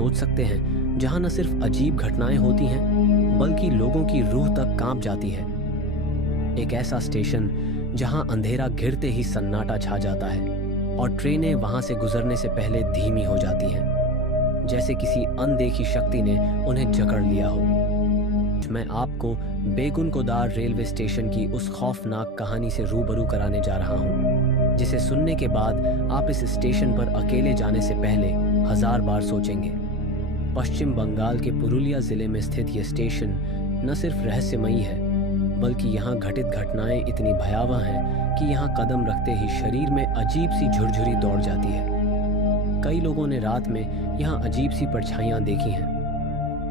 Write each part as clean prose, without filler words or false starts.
सोच सकते हैं, जहां न सिर्फ अजीब घटनाएं होती हैं बल्कि लोगों की रूह तक कांप जाती है। एक ऐसा स्टेशन जहां अंधेरा घिरते ही सन्नाटा छा जाता है और ट्रेनें वहां से गुजरने से पहले धीमी हो जाती हैं, जैसे किसी अनदेखी शक्ति ने उन्हें जकड़ लिया हो। मैं आपको बेगुनकोदार रेलवे स्टेशन की उस खौफनाक कहानी से रूबरू कराने जा रहा हूं, जिसे सुनने के बाद आप इस स्टेशन पर अकेले जाने से पहले 1000 बार सोचेंगे। पश्चिम बंगाल के पुरुलिया जिले में स्थित यह स्टेशन न सिर्फ रहस्यमयी है, बल्कि यहाँ घटित घटनाएं इतनी भयावह हैं कि यहाँ कदम रखते ही शरीर में अजीब सी झुरझुरी दौड़ जाती है। कई लोगों ने रात में यहाँ अजीब सी परछाइयाँ देखी हैं।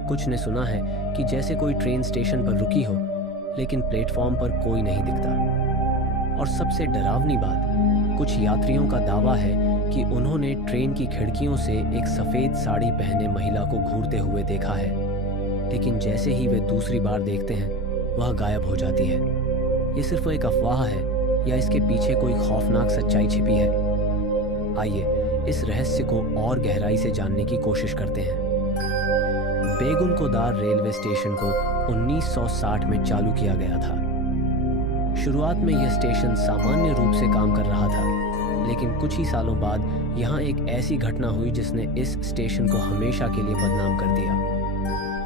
कुछ ने सुना है कि जैसे कोई ट्रेन स्टेशन पर रुकी हो, लेकिन प्लेटफॉर्म पर कोई नहीं दिखता। और सबसे डरावनी बात, कुछ यात्रियों का दावा है कि उन्होंने ट्रेन की खिड़कियों से एक सफ़ेद साड़ी पहने महिला को घूरते हुए देखा है, लेकिन जैसे ही वे दूसरी बार देखते हैं वह गायब हो जाती है। ये सिर्फ एक अफवाह है या इसके पीछे कोई खौफनाक सच्चाई छिपी है? आइए इस रहस्य को और गहराई से जानने की कोशिश करते हैं। बेगुनकोदार रेलवे स्टेशन को 1960 में चालू किया गया था। शुरुआत में यह स्टेशन सामान्य रूप से काम कर रहा था, लेकिन कुछ ही सालों बाद यहाँ एक ऐसी घटना हुई जिसने इस स्टेशन को हमेशा के लिए बदनाम कर दिया।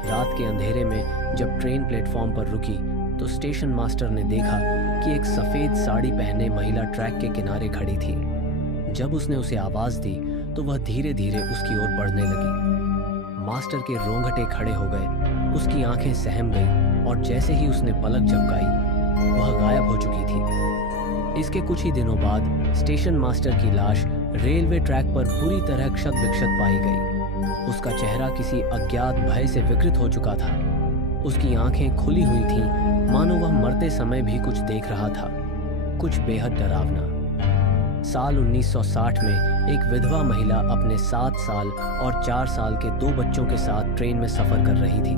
रात के अंधेरे में जब ट्रेन प्लेटफॉर्म पर रुकी तो स्टेशन मास्टर ने देखा कि एक सफ़ेद साड़ी पहने महिला ट्रैक के किनारे खड़ी थी। जब उसने उसे आवाज़ दी तो वह धीरे धीरे उसकी ओर बढ़ने लगी। मास्टर के रोंगटे खड़े हो गए, उसकी आंखें सहम गईं और जैसे ही उसने पलक झपकाई वह गायब हो चुकी थी। इसके कुछ ही दिनों बाद स्टेशन मास्टर की लाश रेलवे ट्रैक पर पूरी तरह क्षत विक्षत पाई गई। उसका चेहरा किसी अज्ञात भय से विकृत हो चुका था। उसकी आंखें खुली हुई थीं, मानो वह मरते समय भी कुछ देख रहा था, कुछ बेहद डरावना। साल 1960 में एक विधवा महिला अपने 7 साल और 4 साल के 2 बच्चों के साथ ट्रेन में सफ़र कर रही थी।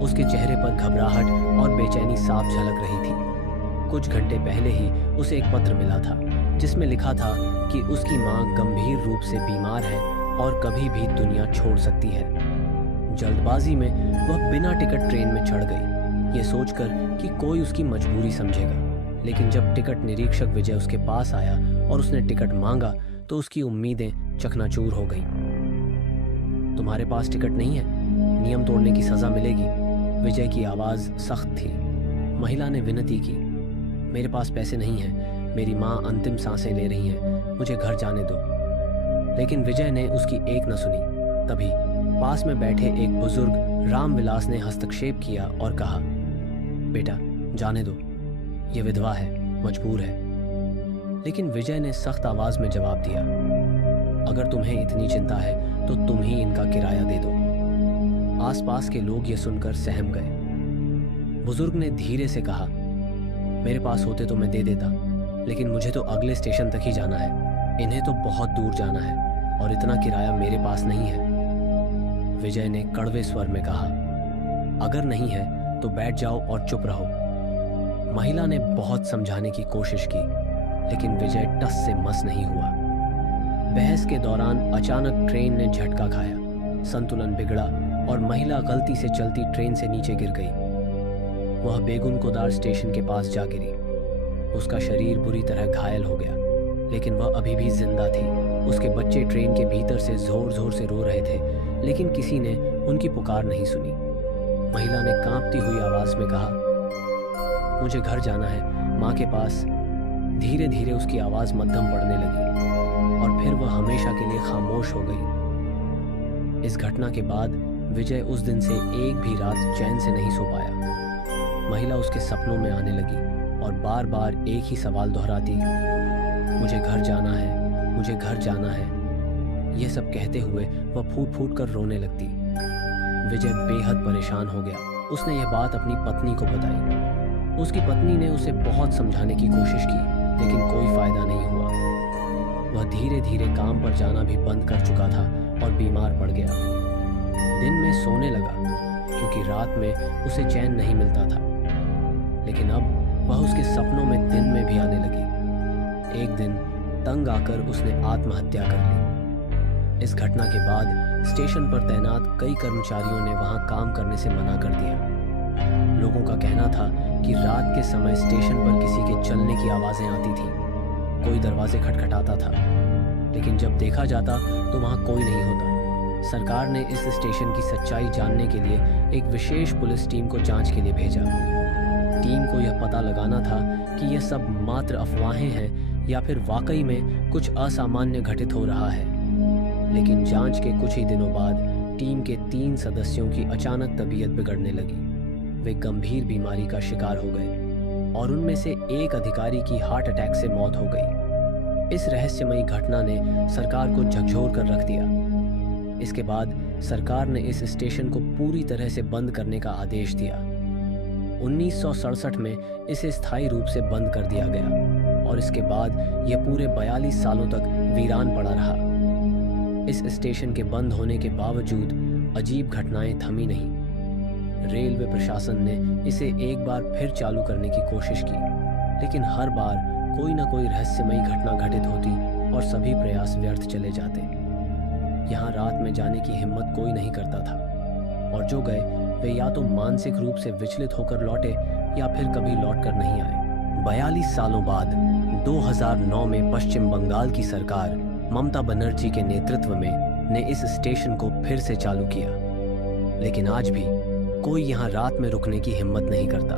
उसके चेहरे पर घबराहट और बेचैनी साफ झलक रही थी। कुछ घंटे पहले ही उसे एक पत्र मिला था जिसमें लिखा था कि उसकी मां गंभीर रूप से बीमार है और कभी भी दुनिया छोड़ सकती है। जल्दबाजी में वह बिना टिकट ट्रेन में चढ़ गई, ये सोचकर कि कोई उसकी मजबूरी समझेगा। लेकिन जब टिकट निरीक्षक विजय उसके पास आया और उसने टिकट मांगा तो उसकी उम्मीदें चकनाचूर हो गईं। तुम्हारे पास टिकट नहीं है, नियम तोड़ने की सज़ा मिलेगी। विजय की आवाज़ सख्त थी। महिला ने विनती की, मेरे पास पैसे नहीं हैं, मेरी माँ अंतिम सांसें ले रही हैं, मुझे घर जाने दो। लेकिन विजय ने उसकी एक न सुनी। तभी पास में बैठे एक बुजुर्ग रामविलास ने हस्तक्षेप किया और कहा, बेटा जाने दो, ये विधवा है, मजबूर है। लेकिन विजय ने सख्त आवाज में जवाब दिया, अगर तुम्हें इतनी चिंता है तो तुम ही इनका किराया दे दो। आसपास के लोग ये सुनकर सहम गए। बुजुर्ग ने धीरे से कहा, मेरे पास होते तो मैं दे देता, लेकिन मुझे तो अगले स्टेशन तक ही जाना है, इन्हें तो बहुत दूर जाना है और इतना किराया मेरे पास नहीं है। विजय ने कड़वे स्वर में कहा, अगर नहीं है तो बैठ जाओ और चुप रहो। महिला ने बहुत समझाने की कोशिश की, लेकिन विजय टस से मस नहीं हुआ। बहस के दौरान अचानक ट्रेन ने झटका खाया, संतुलन बिगड़ा और महिला गलती से चलती ट्रेन से नीचे गिर गई। वह बेगुनकोदार स्टेशन के पास जा गिरी। उसका शरीर बुरी तरह घायल हो गया, लेकिन वह अभी भी जिंदा थी। उसके बच्चे ट्रेन के भीतर से जोर जोर से रो रहे थे, लेकिन किसी ने उनकी पुकार नहीं सुनी। महिला ने कांपती हुई आवाज में कहा, मुझे घर जाना है, माँ के पास। धीरे धीरे उसकी आवाज मध्यम पड़ने लगी और फिर वह हमेशा के लिए खामोश हो गई। इस घटना के बाद विजय उस दिन से एक भी रात चैन से नहीं सो पाया। महिला उसके सपनों में आने लगी और बार बार एक ही सवाल दोहराती, मुझे घर जाना है, मुझे घर जाना है। यह सब कहते हुए वह फूट फूट कर रोने लगती। विजय बेहद परेशान हो गया। उसने यह बात अपनी पत्नी को बताई। उसकी पत्नी ने उसे बहुत समझाने की कोशिश की, लेकिन कोई फायदा नहीं हुआ। वह धीरे धीरे काम पर जाना भी बंद कर चुका था और बीमार पड़ गया। दिन में सोने लगा क्योंकि रात में उसे चैन नहीं मिलता था, लेकिन अब वह उसके सपनों में दिन में भी आने लगी। एक दिन तंग आकर उसने आत्महत्या कर ली। इस घटना के बाद स्टेशन पर तैनात कई कर्मचारियों ने वहां काम करने से मना कर दिया। लोगों का कहना था कि रात के समय स्टेशन पर किसी के चलने की आवाज़ें आती थीं, कोई दरवाजे खटखटाता था, लेकिन जब देखा जाता तो वहां कोई नहीं होता। सरकार ने इस स्टेशन की सच्चाई जानने के लिए एक विशेष पुलिस टीम को जांच के लिए भेजा। टीम को यह पता लगाना था कि यह सब मात्र अफवाहें हैं या फिर वाकई में कुछ असामान्य घटित हो रहा है। लेकिन जांच के कुछ ही दिनों बाद टीम के 3 सदस्यों की अचानक तबीयत बिगड़ने लगी। वे गंभीर बीमारी का शिकार हो गए और उनमें से एक अधिकारी की हार्ट अटैक से मौत हो गई। इस रहस्यमयी घटना ने सरकार को झकझोर कर रख दिया। इसके बाद सरकार ने इस स्टेशन को पूरी तरह से बंद करने का आदेश दिया। 1967 में इसे स्थायी रूप से बंद कर दिया गया और इसके बाद यह पूरे 42 सालों तक वीरान पड़ा रहा। इस स्टेशन के बंद होने के बावजूद अजीब घटनाएं थमी नहीं। रेलवे प्रशासन ने इसे एक बार फिर चालू करने की कोशिश की, लेकिन हर बार कोई ना कोई रहस्यमयी घटना घटित होती और सभी प्रयास व्यर्थ चले जाते। यहाँ रात में जाने की हिम्मत कोई नहीं करता था और जो गए वे या तो मानसिक रूप से विचलित होकर लौटे या फिर कभी लौटकर नहीं आए। 42 सालों बाद 2009 में पश्चिम बंगाल की सरकार ममता बनर्जी के नेतृत्व में ने इस स्टेशन को फिर से चालू किया, लेकिन आज भी कोई यहाँ रात में रुकने की हिम्मत नहीं करता।